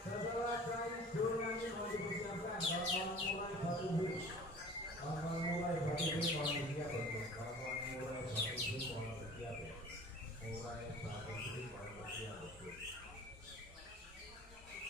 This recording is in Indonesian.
Setelah Kaido nanti mau dipersiapkan, bakal mulai batu bis. Bakal mulai batu bis mau disiapkan.